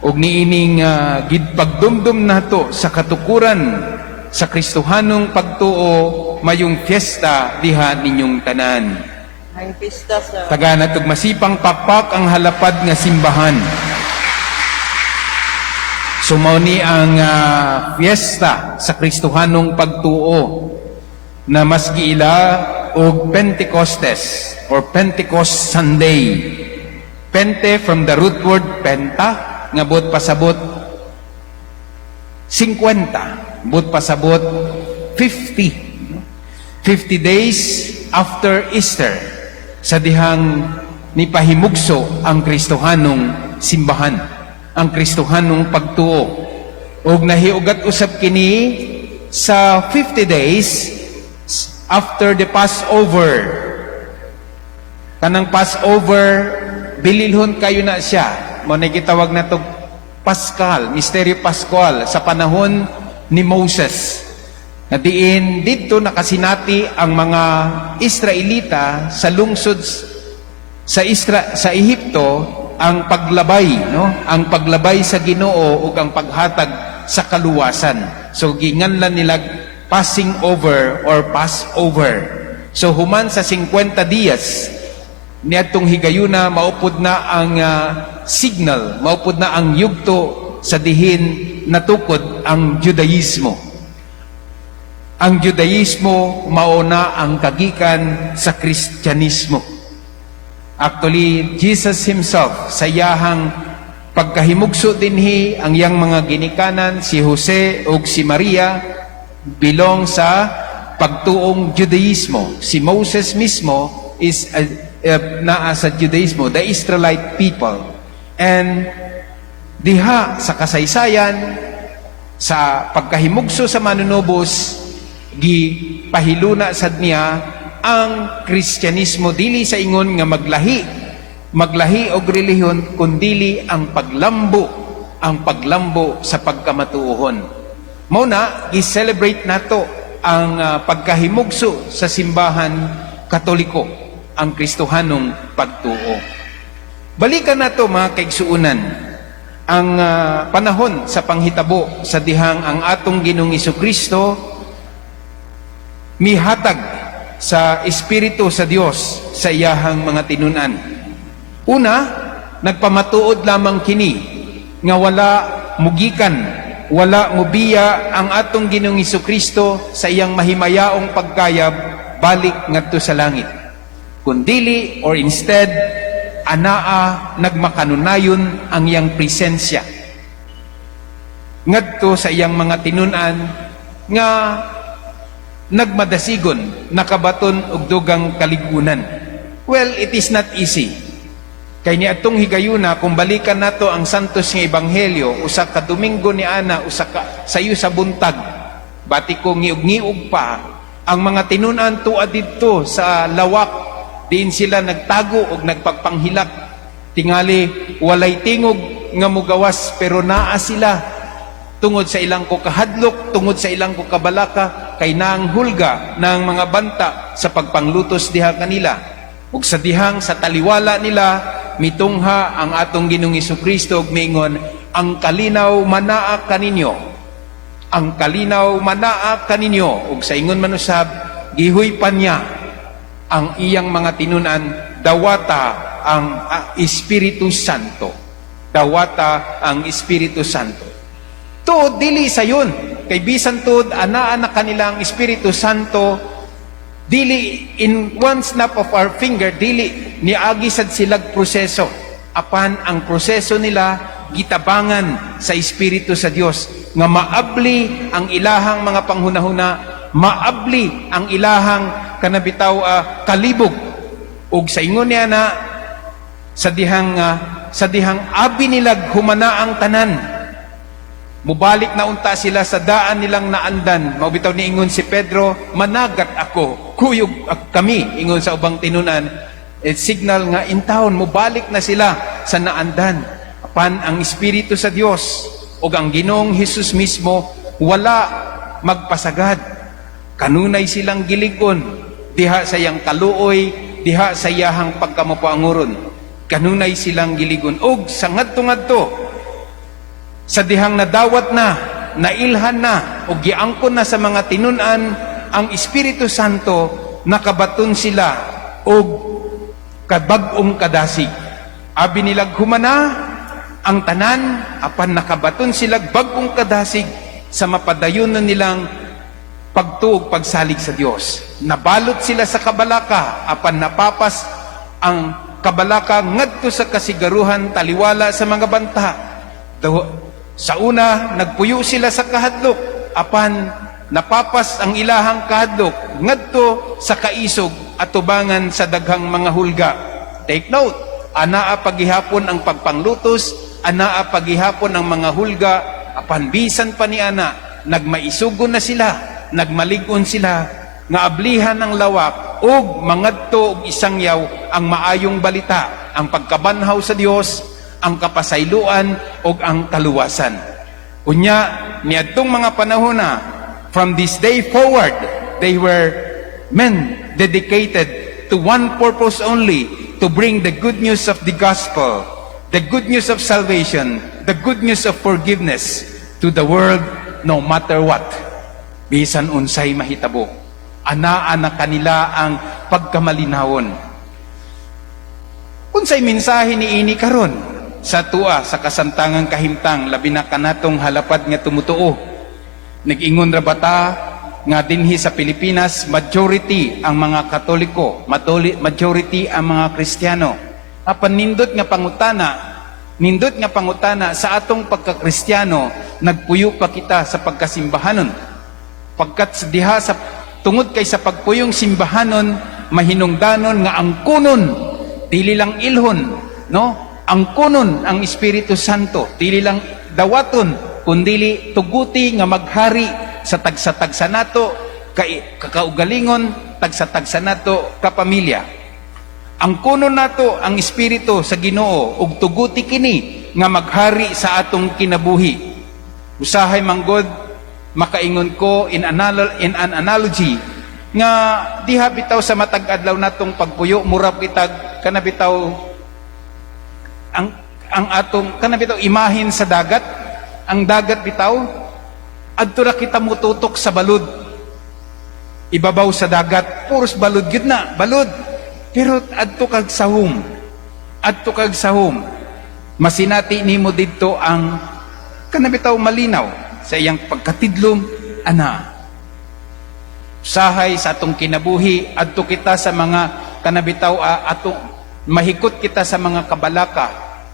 ug niining gidpagdumdum nato sa katukuran sa Kristohanong pagtuo mayong fiesta diha ninyong tanan. May pista sa Tagana tug masipang pakpak ang halapad nga simbahan. Sumauni ang fiesta sa Kristohanong pagtuo na mas giila og Pentecostes or Pentecost Sunday. Pente from the root word penta nga buot pasabot 50, buot pasabot 50. 50 days after Easter sa dihang nipahimugso ang Kristohanong simbahan, ang Kristohanong pagtuo. Og nahiugat usab kini sa 50 days after the Passover. Kanang Passover, bililhon kayo na siya. Mo na gitawag na to Paschal, Misteryo Pascual sa panahon ni Moses. Na diin dito nakasinati ang mga Israelita sa lungsod sa Ehipto ang paglabay, no? Ang paglabay sa Ginoo ug ang paghatag sa kaluwasan. So ginganlan nila passing over or Passover. So human sa 50 dias niadtong higayuna maupod na ang signal, maupod na ang yugto sa dihin natukod ang Judaismo. Ang Judaismo mauna ang kagikan sa Kristyanismo. Actually, Jesus himself sa iyahang pagkahimugso dinhi ang iyang mga ginikanan si Jose ug si Maria belong sa pagtuong Judaismo. Si Moses mismo is naa sa Judaismo, the Israelite people. And diha sa kasaysayan, sa pagkahimugso sa manunubos, gipahiluna sad niya ang Kristyanismo dili sa ingon nga maglahi og relihiyon kundili ang paglambo sa pagkamatuohon. Mao na i-celebrate nato ang pagkahimugso sa simbahan Katoliko, ang Kristohanong pagtuo. Balikan nato mga kaigsuunan ang panahon sa panghitabo sa dihang ang atong Ginoong Hesukristo mihatag sa Espiritu sa Dios sa iyahang mga tinunan. Una, nagpamatuod lamang kini nga wala mugikan, wala mubiya ang atong Ginoong Hesukristo sa iyang mahimayaong pagkayab balik ngadto sa langit. Kundili or instead anaa nagmakanunayon ang iyang presensya ngadto sa iyang mga tinunan nga nagmadasigon nakabaton og dugang kaligunan. Well, it is not easy. Kay niadtong higayuna kung balikan nato ang santos nga ebanghelyo usa ka Domingo ni ana usa ka sayo sa buntag bati ko ngiug-ngiug pa ang mga tinunan tuad didto sa lawak diin sila nagtago og nagpagpanghilak tingali walay tingog nga mugawas pero naa sila tungod sa ilang kahadlok, tungod sa ilang kabalaka kay naang hulga ng mga banta sa pagpanglutos diha kanila ug sa dihang sa taliwala nila mitungha ang atong Ginoong Hesukristo ug miingon ang kalinaw manaa kaninyo, ang kalinaw manaa kaninyo ug sa ingon man usab gihoy pa niya ang iyang mga tinunan dawata ang Espiritu Santo, dawata ang Espiritu Santo. To dili sayon kay bisan tud anaa na kanila ang Espiritu Santo dili in one snap of our finger dili niagi sad silag proseso apan ang proseso nila gitabangan sa Espiritu sa Dios nga maabli ang ilahang mga panghunahuna, maabli ang ilahang kanabitaw kalibog ug sa ingon niya na sa dihang abi nilag humana ang tanan mubalik na unta sila sa daan nilang naandan. Maubitaw ni ingon si Pedro, managat ako, kuyog kami, ingon sa ubang tinunan. Signal nga intawon, mubalik na sila sa naandan. Apan ang Espiritu sa Dios o ang Ginoong Hesus mismo, wala magpasagad. Kanunay silang giligon, diha sa iyang kaluoy, diha sa iyahang pagkamapuanguron. Kanunay silang giligon. Og sa ngadto-ngadto, Sa dihang nadawat na, nailhan na, o giangkon na sa mga tinunan ang Espiritu Santo, nakabaton sila og kabag-ong kadasig. Abi nilag humana ang tanan, apan nakabaton sila bag-ong kadasig sa mapadayonon nilang pagtuog pagsalig sa Dios. Nabalot sila sa kabalaka, apan napapas ang kabalaka ngadto sa kasigaruhan taliwala sa mga banta. Sa una, nagpuyo sila sa kahadlok, apan napapas ang ilahang kahadlok ngadto sa kaisog at tubangan sa daghang mga hulga. Take note, anaa paghihapon ang pagpanglutos, anaa paghihapon ang mga hulga, apan bisan pa ni ana, nagmaisugon na sila, nagmaligon sila, nga ablihan ng lawak, ug mangadto og isang yaw ang maayong balita, ang pagkabanhaw sa Dios, ang kapasayloan, ug ang kaluwasan. Unya, niadtong mga panahon na, from this day forward, they were men dedicated to one purpose only, to bring the good news of the gospel, the good news of salvation, the good news of forgiveness to the world, no matter what. Bisan unsay mahitabo, anaa na kanila ang pagkamalinawon. Unsay mensahe ni ini karon sa tua sa kasamtangang kahimtang, labi na kanatong halapad nga tumutuo. Nag-ingon ra bata nga dinhi sa Pilipinas majority ang mga Katoliko, majority ang mga Kristiyano. Apan nindot nga pangutana sa atong pagka-Kristiyano, nagpuyo pa kita sa pagkasimbahanon. Pagkat diha sa tungod kay sa pagpuyong simbahanon, mahinungdanon nga ang kunon dili lang ilhon, no? Ang kunon ang Espiritu Santo, dili lang dawaton, kundili tuguti nga maghari sa tagsa-tagsa nato kakaugalingon, tagsa-tagsa nato kapamilya. Ang kunon nato ang Espiritu sa Ginoo ug tuguti kini nga maghari sa atong kinabuhi. Usahay manggod makaingon ko in an analogy nga diha bitaw sa matag adlaw natong pagpuyo, mura bitag kana bitaw ang atong kana bitaw imahin sa dagat. Ang dagat bitaw adto ra kita mututok sa balod, ibabaw sa dagat puros balod gyud na, balod. Pero adto kag sahom masinati nimo didto ang kana bitaw malinaw sa iyang pagkatidlom, ana. Usahay sa atong kinabuhi, adto kita sa mga kanabitaw, atong mahikot kita sa mga kabalaka,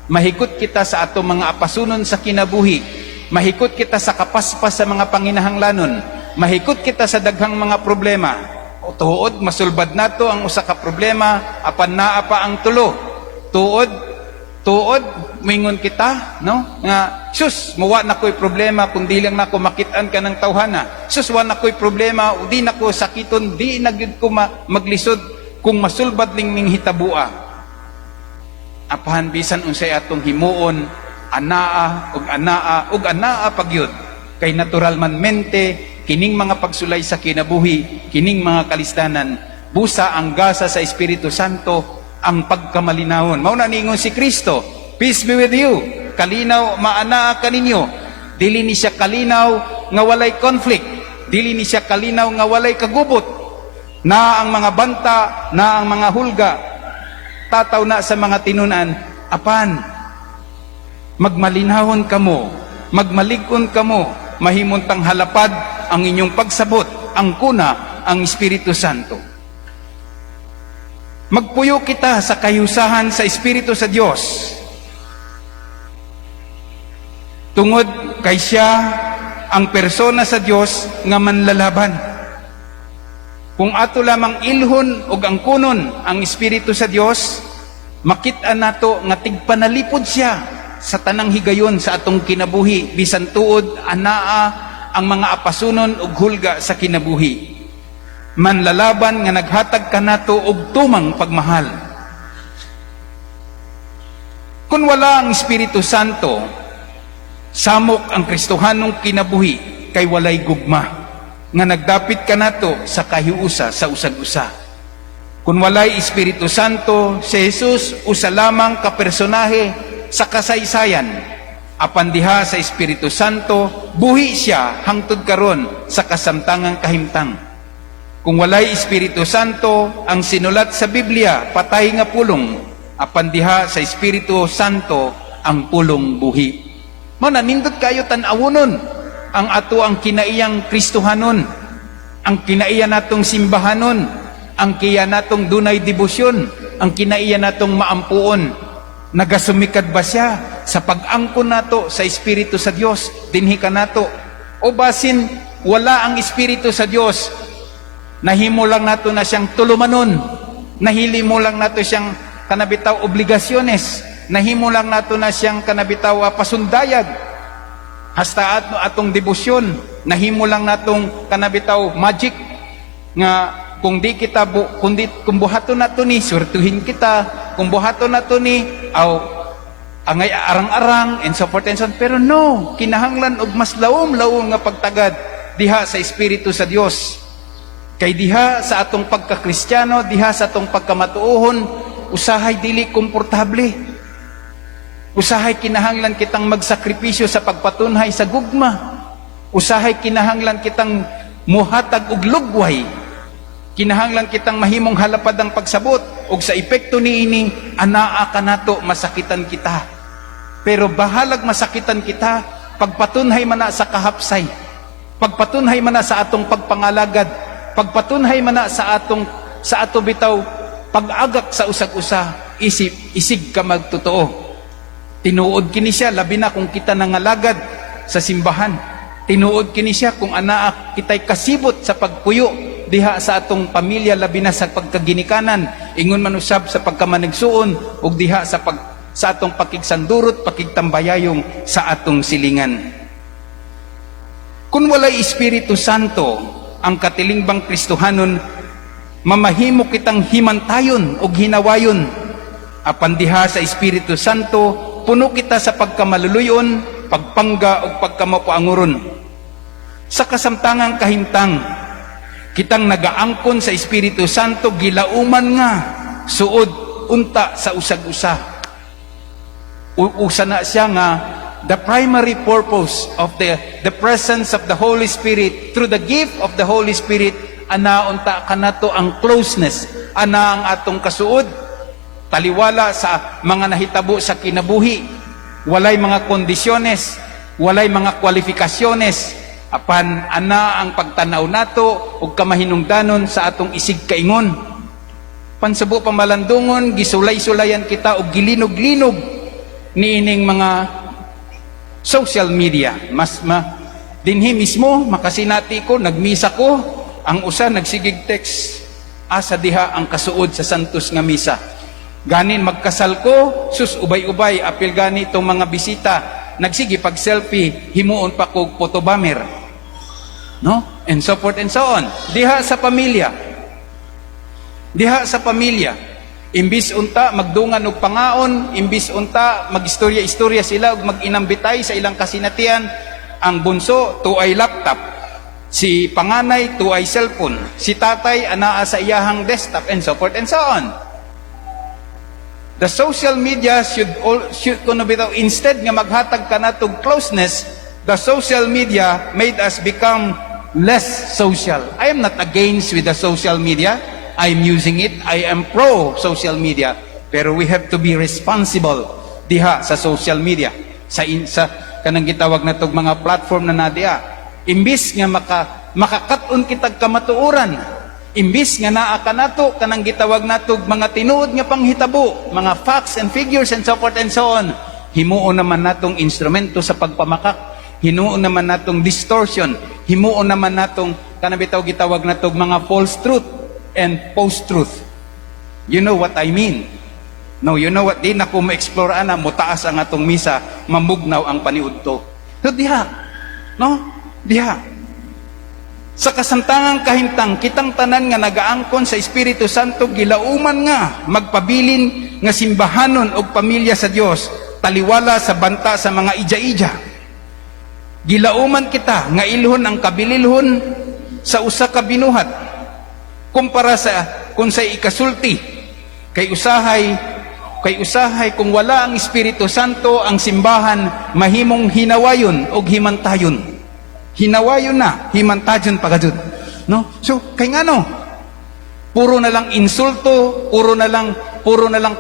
mahikot kita sa atong mga apasunon sa kinabuhi, mahikot kita sa kapaspas sa mga panginahanglanon, mahikot kita sa daghang mga problema. O tuod, masulbad nato ang usa ka problema, apan naa pa ang tulo. Tuod, mingon kita, no? Nga, sus, muwa na ko'y problema kung di lang nako makitaan ka ng tawhana. Sus, wa na ko'y problema, o di nako sakiton, di na gyud ko maglisod kung masulbad ning hitabua. Apahan bisan unsay atong himuon, anaa pagyud. Kay natural man mente, kining mga pagsulay sa kinabuhi, kining mga kalistanan, busa ang gasa sa Espiritu Santo, ang pagkamalinawon. Mao na ningon si Kristo, peace be with you. Kalinaw maanaa kaninyo. Dili ni siya kalinaw nga walay conflict. Dili ni siya kalinaw nga walay kagubot. Na ang mga banta, na ang mga hulga, tataw na sa mga tinunan, apan magmalinawon kamo, magmalig-on kamo, mahimuntang halapad ang inyong pagsabot, ang kuna, ang Espiritu Santo. Magpuyo kita sa kayusahan sa Espiritu sa Dios. Tungod kay siya ang persona sa Dios nga manlalaban. Kung ato lamang ilhon og ang kunon ang Espiritu sa Dios, makit-an nato nga tigpanalipod siya sa tanang higayon sa atong kinabuhi, bisan tuod anaa ang mga apasunon ug hulga sa kinabuhi. Manlalaban nga naghatag kanato og tumang pagmahal. Kung wala ang Espiritu Santo, samok ang Kristohanong kinabuhi kay walay gugma nga nagdapit kanato sa kahiusa sa usag-usa. Kung walay Espiritu Santo, si Jesus usa lamang ka personahe sa kasaysayan apan diha sa Espiritu Santo buhi siya hangtod karon sa kasamtangang kahimtang. Kung walay Espiritu Santo, ang sinulat sa Biblia patay nga pulong, apan diha sa Espiritu Santo ang pulong buhi. Mao na nindot kayo tan-awonon ang ato ang kinaiyang Kristohanon, ang kinaiya natong simbahanon, ang kiya natong dunay debosyon, ang kinaiya natong maampuon. Nagasumikad ba siya sa pag-angkon nato sa Espiritu sa Dios dinhi kanato? O basin wala ang Espiritu sa Dios, nahimo lang nato na siyang tulumanon, nahili mo lang nato siyang kanabitaw obligasyones, nahimo lang nato na siyang kanabitaw pasundayag, hasta atong debosyon, nahimo lang natong kanabitaw magic nga kung di kita kung buhaton nato ni surtuhin kita, kung buhaton nato ni aw angay arang-arang and so forth and so on. Pero no, kinahanglan og mas lawom-lawom nga pagtagad diha sa Espiritu sa Dios. Kay diha sa atong pagka-Kristiyano, diha sa atong pagkamatuohon, usahay dili komportable. Usahay kinahanglan kitang magsakripisyo sa pagpatunhay sa gugma. Usahay kinahanglan kitang muhatag og lugway. Kinahanglan kitang mahimong halapad ang pagsabot ug sa epekto niini anaa kanato masakitan kita. Pero bahalag masakitan kita pagpatunhay man na sa kahapsay. Pagpatunhay man na sa atong pagpangalagad, pagpatunhay man na sa ato bitaw pag-agak sa usag-usa, isig ka magtotoo. Tinuod kini siya labi na kung kita nangalagad sa simbahan. Tinuod kini siya kung anaa kitay kasibot sa pagpuyo diha sa atong pamilya labi na sa pagkaginikanan, ingon man usab sa pagkamanigsuon ug diha sa atong pakigsandurot, pakigtambayayong sa atong silingan. Kung walay Espiritu Santo ang katilingbang Kristohanon, mamahimo kitang himantayon ug hinawayon. Apan diha sa Espiritu Santo, puno kita sa pagkamaluluyon, pagpangga ug pagkamapuanguron. Sa kasamtangang kahimtang, kitang nagaangkon sa Espiritu Santo, gilauman nga suod unta sa usag-usa. Usa na siya nga the primary purpose of the presence of the Holy Spirit through the gift of the Holy Spirit, ana unta kanato ang closeness, ana ang atong kasuod, taliwala sa mga nahitabo sa kinabuhi, walay mga kondisyones, walay mga kwalifikasyones, apan ana ang pagtanaw nato ug kamahinungdanon sa atong isig kaingon. Pansabo pamalandungon, gisulay-sulayan kita og gilinog-linog niining mga social media. Dinhi mismo makasinati ko, nagmisa ko, ang usa nagsigig text, asa diha ang kasuod sa santos nga misa. Ganin magkasal ko, sus ubay-ubay apil gani itong mga bisita, nagsige pag selfie, himuon pa ko photobomber, no, and so forth and so on. Diha sa pamilya, imbis unta magdungan og pangaon, imbis unta magistorya-istorya sila ug mag-inambitay sa ilang kasinatian, ang bunso tuay laptop, si panganay tuay cellphone, si tatay anaa sa iyahang desktop, and so forth and so on. The social media should kuno bitaw, instead nga maghatag kanatog closeness, the social media made us become less social. I am not against with the social media. I am using it. I am pro social media. Pero we have to be responsible diha sa social media. Sa kanang gitawag natog mga platform na nadia. Imbis nga makakat-on kitag kamatuoran, imbis nga naa kanato kanang gitawag natog mga tinuod nga panghitabo, mga facts and figures and so forth and so on, himuon naman natong instrumento sa pagpamakak, hinuon naman natong distortion, himuon naman natong kanabitaw gitawag natog mga false truth and post-truth. You know what I mean? No, you know what? Di na ko ma-explore ana, mutaas ang atong misa, mamugnaw ang paniudto. So diha, no? Diha. Sa kasamtangang kahimtang, kitang tanan nga nagaangkon sa Espiritu Santo, gilauman nga, magpabilin nga simbahanon og pamilya sa Dios, taliwala sa banta sa mga ija-ija. Gilauman kita nga ilhon ang kabililhon sa usa ka binuhat, kumpara sa kung sa ikasulti, kay usahay Kay usahay kung wala ang Espiritu Santo, ang simbahan mahimong hinawayon o himantayon. Hinawayon na, himantayon pagajud. No? So, kay ngano? Puro na lang insulto, puro na lang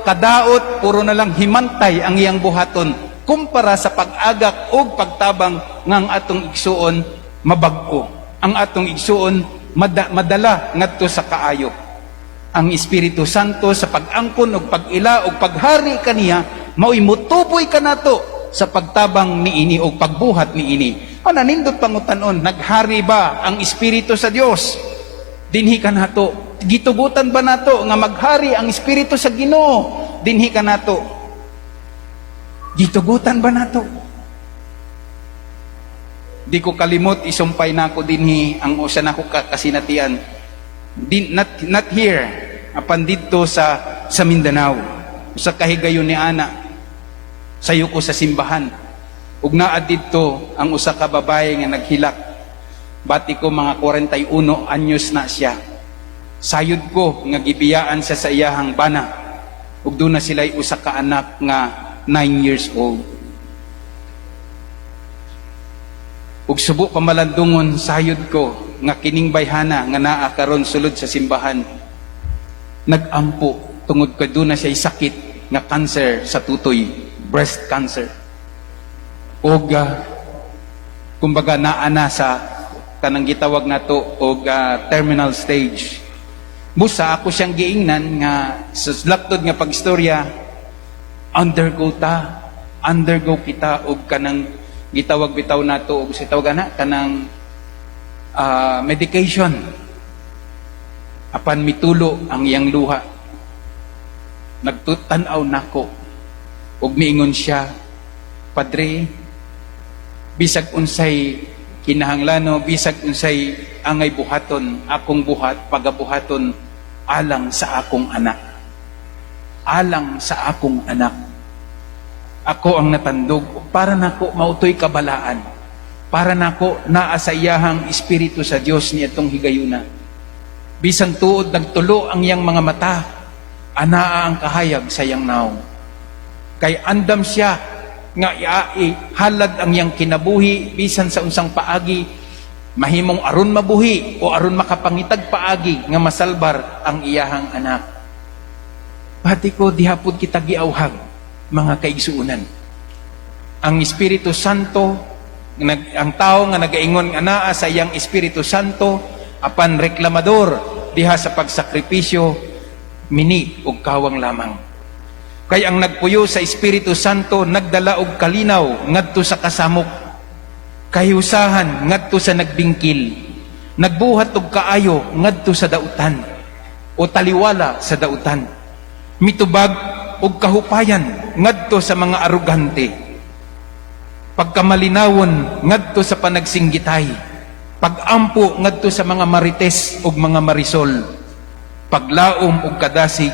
kadaot, puro na lang himantay ang iyang buhaton kumpara sa pag-agak o pagtabang ng atong igsuon mabag-o. Ang atong igsuon madala ngadto sa kaayo. Ang Espiritu Santo sa pag-angkon o pag-ila o paghari kaniya, mao'y mutuboy ka nato sa pagtabang niini o pagbuhat niini. O nanindot pangutanon, naghari ba ang Espiritu sa Dios? Dinhi ka nato. Gitugutan ba nato nga maghari ang Espiritu sa Ginoo? Dinhi ka nato. Gitugutan ba nato? Di ko kalimot, isumpay na ako dinhi ang usa nako kasinatian. Not here, apan dito sa Mindanao. Sa kahigayon ni ana, sayo ko sa simbahan. Ug naa dito ang usa ka babae nga naghilak. Bati ko mga 41 anyos na siya. Sayod ko nga gibiyaan siya sa iyahang bana. Ug doon na sila'y usa ka anak nga 9 years old. Ug subo pamalandungon sayod ko nga kining bayhana nga naa karon sulod sa simbahan. Nagampo tungod kay doon na siya sakit nga cancer sa tutoy, breast cancer. Og kumbaga naa na sa kanang gitawag nato og terminal stage. Busa ako siyang giingnan nga sa laktod nga pagstorya, undergo kita og kanang gitawag bitaw nato og sitawag ana kanang medication. Apan mitulo ang iyang luha. Nagtutanaw nako ug miingon siya, Padre, bisag unsay kinahanglan, bisag unsay angay buhaton, akong buhat pagabuhaton alang sa akong anak. Alang sa akong anak. Ako ang natandog para nako mautoy kabalaan. Para nako naa sa iyahang Espiritu sa Dios ni atong higayuna. Bisan tuod nagtulo ang iyang mga mata, anaa ang kahayag sa iyang naong. Kay andam siya nga halad ang iyang kinabuhi bisan sa unsang paagi, mahimong aron mabuhi o aron makapangitag paagi nga masalbar ang iyahang anak. Pati ko dihapon kita giawhag, mga kaigsuunan. Ang Espiritu Santo, ang tao nga nagaingon nga naa sa iyang Espiritu Santo, apan reklamador diha sa pagsakripisyo, mini og kawang lamang. Kay ang nagpuyo sa Espiritu Santo nagdala og kalinaw ngadto sa kasamok, kahiusahan ngadto sa nagbingkil, nagbuhat og kaayo ngadto sa dautan o taliwala sa dautan, mitubag og kahupayan ngadto sa mga arugante, pagkamalinawon ngadto sa panagsinggitay, pagampo ngadto sa mga marites ug mga marisol, paglaom ug kadasig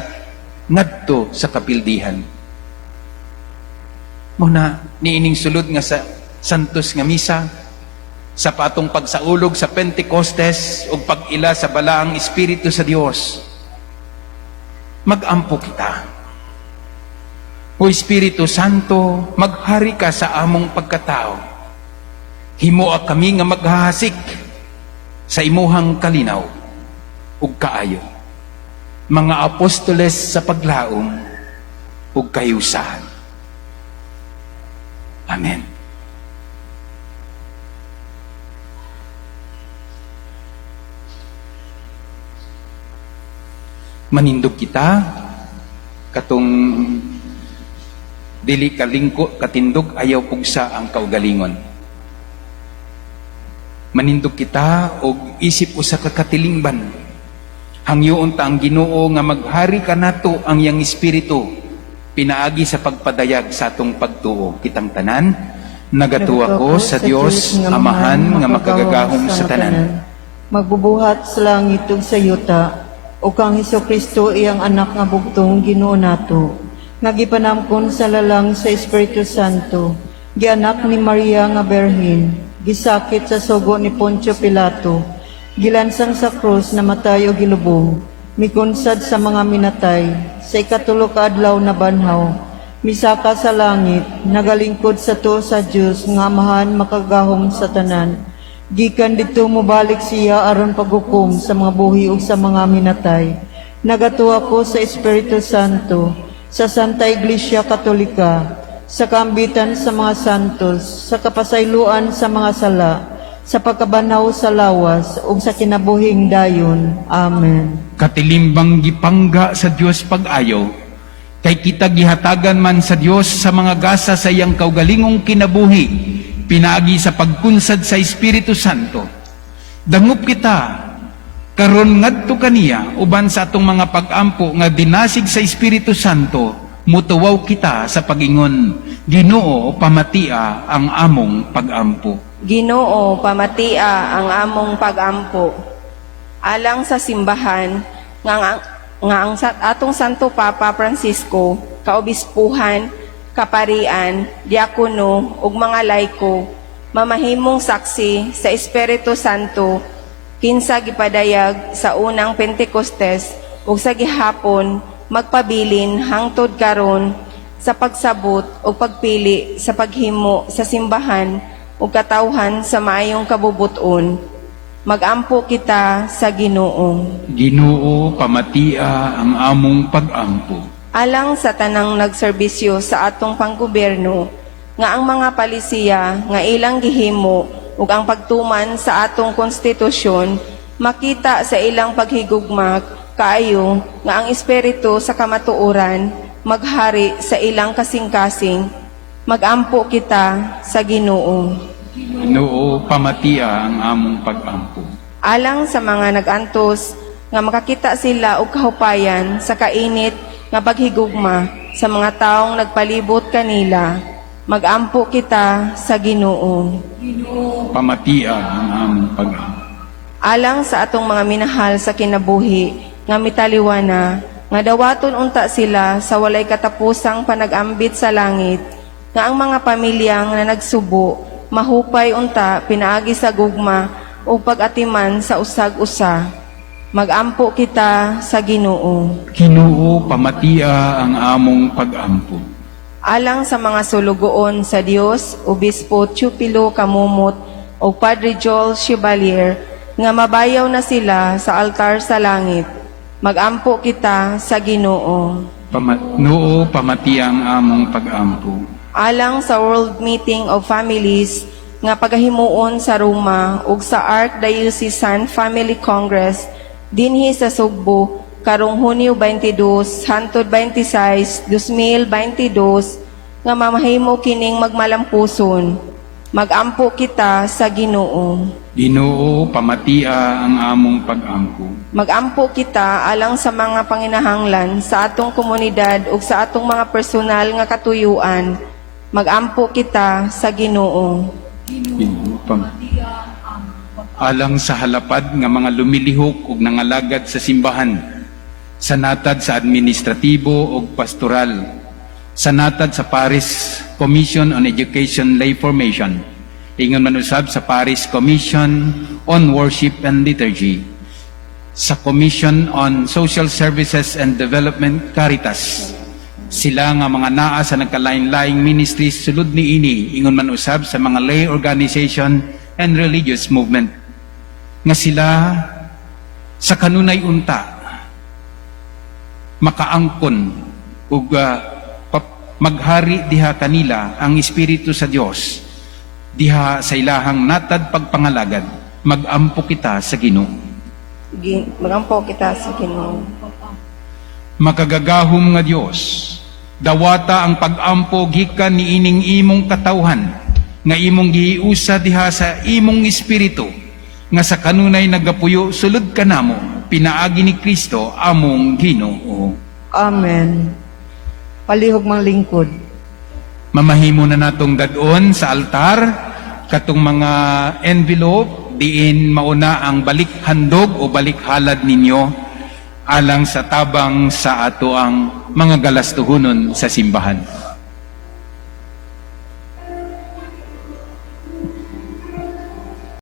ngadto sa kapildihan. Muna niining sulod nga sa Santos nga misa, sa patong pagsaulog sa Pentecostes ug pag-ila sa balaang Espiritu sa Dios, magampo kita. O Espiritu Santo, maghari ka sa among pagkatao. Himoa kami nga maghahasik sa imuhang kalinaw ug kaayo. Mga apostoles sa paglaom ug kayusahan. Amen. Manindog kita katong dili kalingko katindog ayaw pugsa ang kaugalingon. Manindog kita og isip usa ka katilingban. Hangyoon ta ang Ginoo nga maghari ka nato ang iyang espiritu pinaagi sa pagpadayag sa atong pagtuo. Kitang tanan, nagatuwa ko sa Dios Amahan nga makagagahom sa tanan. Magbubuhat sa langit ug sa yuta, o kang Hesukristo iyang anak nga bugtong Ginoo nato, nga gipanamkon sa lalang sa Espiritu Santo, gianak ni Maria nga berhen, gisakit sa sugo ni Poncio Pilato, gilansang sa krus, namatay o gilubong, mikunsad sa mga minatay, sa ikatulo ka adlaw na banhaw, misaka sa langit, nagalingkod sa to sa Dios nga amahan makagahom sa tanan. Gikan dito mobalik siya aron paghukom sa mga buhi ug sa mga minatay. Nagatuwa ko sa Espiritu Santo, sa Santa Iglesia Katolika, sa kaambitan sa mga santos, sa kapasayloan sa mga sala, sa pagkabanhaw sa lawas, ug sa kinabuhing dayon. Amen. Katilimbang gipangga sa Dios pag-ayo, kay kita gihatagan man sa Dios sa mga gasa sa iyang kaugalingong kinabuhi, pinaagi sa pagkunsad sa Espiritu Santo. Dangup kita, karon ngadto kaniya, uban sa atong mga pag-ampo nga dinasig sa Espiritu Santo, mutuwaw kita sa pagingon, Ginoo, pamatia ang among pag-ampo. Ginoo, pamatia ang among pag-ampo. Alang sa simbahan, atong Santo Papa Francisco, kaobispuhan, kaparian, diakono, ug mga laiko, mamahimong saksi sa Espiritu Santo, kinsa gipadayag sa unang Pentecostes, ug sa gihapon, magpabilin hangtod karon sa pagsabot o pagpili sa paghimo sa simbahan o katawhan sa maayong kabubuton. Mag-ampo kita sa Ginoo. Ginoo, pamatia ang among pag-ampo. Alang sa tanang nagserbisyo sa atong panggobyerno, nga ang mga palisiya nga ilang gihimo ug ang pagtuman sa atong konstitusyon, makita sa ilang paghigugma kaayo nga ang espiritu sa kamatuoran maghari sa ilang kasing-kasing. Mag-ampo kita sa Ginoo. Ginoo, pamatia ang among pag-ampo. Alang sa mga nagantos nga makakita sila og kahupayan sa kainit nga paghigugma sa mga taong nagpalibot kanila, mag-ampo kita sa Ginoo. Pamatia ang among pag-ampo. Alang sa atong mga minahal sa kinabuhi nga mitaliwana, nga dawaton unta sila sa walay katapusang panag-ambit sa langit, nga ang mga pamilyang na nagsubo, mahupay unta pinaagi sa gugma o pag-atiman sa usag-usa. Mag-ampo kita sa Ginoo. Ginoo, pamatia ang among pag-ampo. Alang sa mga sulugoon sa Dios, Obispo Chupilo Kamumot o Padre Joel Chevalier, nga mabayaw na sila sa altar sa langit. Mag-ampo kita sa Ginoo. Ginoo, pamatia ang among pag-ampo. Alang sa World Meeting of Families nga pagahimuon sa Roma ug sa Archdiocesan Family Congress dinhi sa Sugbo karong Hunyo 22 hangtod 26, 2022 nga mamahimo kining magmalampuson. Mag-ampo kita sa Ginoo. Ginoo, pamatia ang among pag-ampo. Mag-ampo kita alang sa mga panginahanglan sa atong komunidad ug sa atong mga personal nga katuyuan. Mag-ampo kita sa Ginoo. Ginoo, alang sa halapad nga mga lumilihok ug nangalagad sa simbahan, sa natad sa administratibo ug pastoral, sa natad sa Paris Commission on Education Lay Formation, ingon man usab sa Paris Commission on Worship and Liturgy, sa Commission on Social Services and Development Caritas. Sila nga mga naa sa nagkalain-laing ministries sulod ni ini, ingon man usab sa mga lay organization and religious movement, nga sila sa kanunay unta makaangkon ug maghari diha kanila ang Espiritu sa Dios diha sa ilahang natad pagpangalagad. Mag-ampo kita sa Ginoo. Mag-ampo kita sa Ginoo. Makagagahom nga Dios, dawata ang pag-ampo gikan ni ining imong katawhan nga imong gihiusa diha sa imong espiritu nga sa kanunay nagapuyo sulod kanamo pinaagi ni Kristo among Ginoo. Amen. Palihog mang lingkod. Mamahimo na natong dadon sa altar katong mga envelope diin mauna ang balik handog o balik halad ninyo alang sa tabang sa ato ang mga galastuhunon sa simbahan.